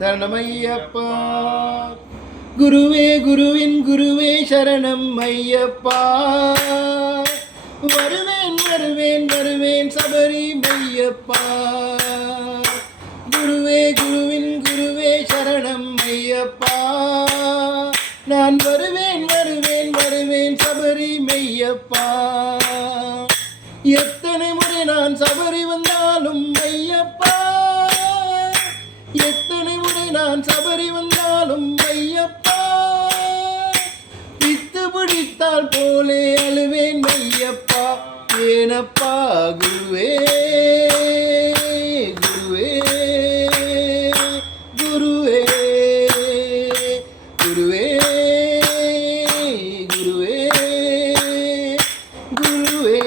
சரணமையப்பா. குருவே குருவின் குருவே சரணம் ஐயப்பா. வருவேன் வருவேன் வருவேன் சபரி மையப்பா. குருவே குருவின் குருவே சரணம் ஐயப்பா. நான் வருவேன் வருவேன் வருவேன் சபரி மெய்யப்பா. எத்தனை முறை நான் சபரி வந்தாலும் ஐயப்பா, எத்தனை முறை நான் சபரி வந்தாலும் ஐயப்பா, பித்து பிடித்தால் போலே அழுவேன் ஐயப்பா. ஏனப்பா குருவே குருவே குருவே குருவே குருவே குருவே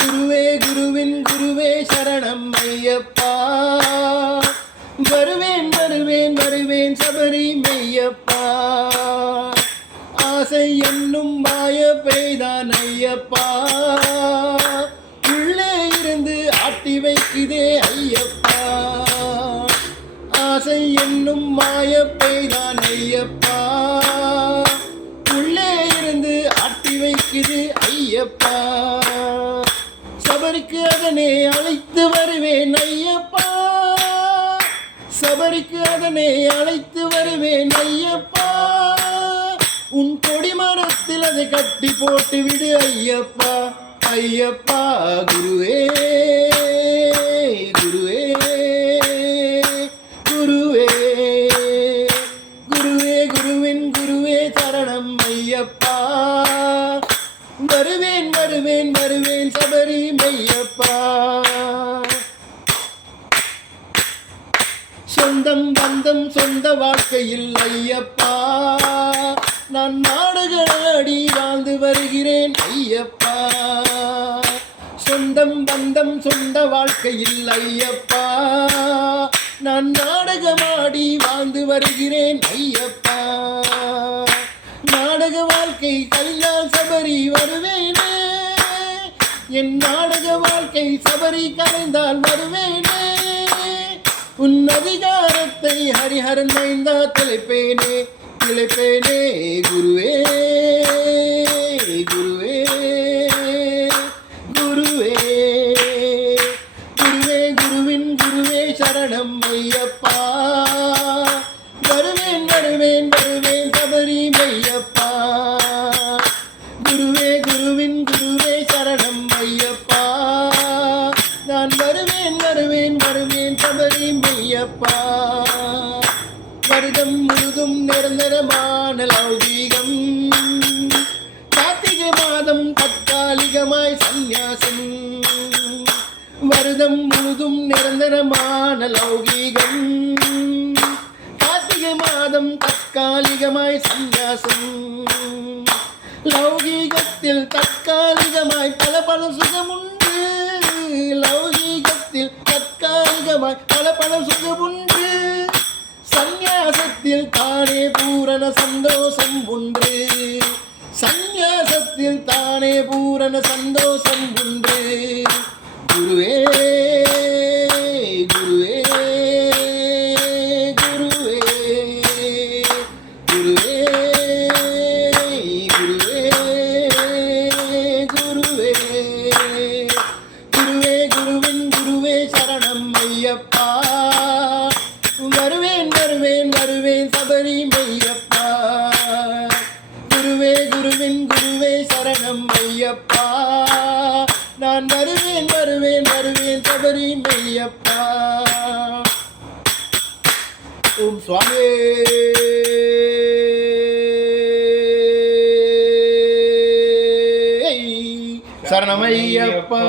குருவே குருவின் குருவே சரணம் ஐயப்பா. வருவேன் வருவேன் வருவேன் சபரி மெய்யப்பா. ஆசை என்னும் மாய பெய்தான் ஐயப்பா, உள்ளே இருந்து ஆட்டி வைக்குதே ஐயப்பா. ஆசை என்னும் மாய பெய்தான் ஐயப்பா, உள்ளே இருந்து ஆட்டி வைக்குது ஐயப்பா. சபரிக்கு அதனை அழைத்து வருவேன் ஐயப்பா, சபரிக்கு அதனை அழைத்து வருவேன் ஐயப்பா. உன் கொடிமரத்தில் அதை கட்டி போட்டு விடு ஐயப்பா. ஐயப்பா குருவே குருவே குருவே குருவே குருவின் குருவே சரணம் ஐயப்பா. வருவேன் வருவேன் வருவேன் சபரி மெய்யப்பா. சொந்தம் பந்தம் சொந்த வாழ்க்கையில் ஐயப்பா, நான் நாடுகளடி வாழ்ந்து வருகிறேன் ஐயப்பா. சொந்தம் பந்தம் சொந்த வாழ்க்கையில் ஐயப்பா, நான் நாடகமாடி வாழ்ந்து வருகிறேன் ஐயப்பா. நாடக வாழ்க்கை கலைஞால் சபரி வருவேனே, என் நாடக வாழ்க்கை சபரி கலைந்தால் வருவேனே. உன் அதிகாரத்தை ஹரிஹரன் மைந்தா திளைப்பேனே திளைப்பேனே. குருவே குருவே குருவே குருவே குருவின் குருவே சரணம் ஐயப்பா. வருவேன் வருவேன் வருவேன் சபரி மெய்யப்பா. குருவே குருவின் குருவே சரணம் ஐயப்பா. நான் வருவேன் வருவேன் வருவேன் சபரி மெய்யப்பா. வருடம் முழுதும் நிரந்தரமான லௌகீகம், கார்த்திகை மாதம் தற்காலிகமாய் சந்நியாசம். வருடம் முழுதும் நிரந்தரமான லௌகீகம், கார்த்திகை மாதம் தற்காலிகமாய் சந்நியாசம். லௌகீகத்தில் தற்காலிகமாய் பல பல சுகமுண்டு, லௌகீகத்தில் தற்காலிகமாய் பல பல சுகமுண்டு. சந்நியாசத்தில் தானே பூரண சந்தோஷம் உண்டு, சந்நியாசத்தில் தானே பூரண சந்தோஷம் உண்டு. குருவே குருவே குருவே குருவே குருவே குருவே குருவே குருவின் குருவே சரணம் ஐயப்பா. வருவேன் வருவேன் வருவேன் சபரி மெய்யப்பா. குருவே குருவின் குருவே சரணம் ஐயப்பா. நான் வருவேன் வருவேன் வருவேன் சபரி மெய்யப்பா. ஓம் சுவாமி சரணமையப்பா.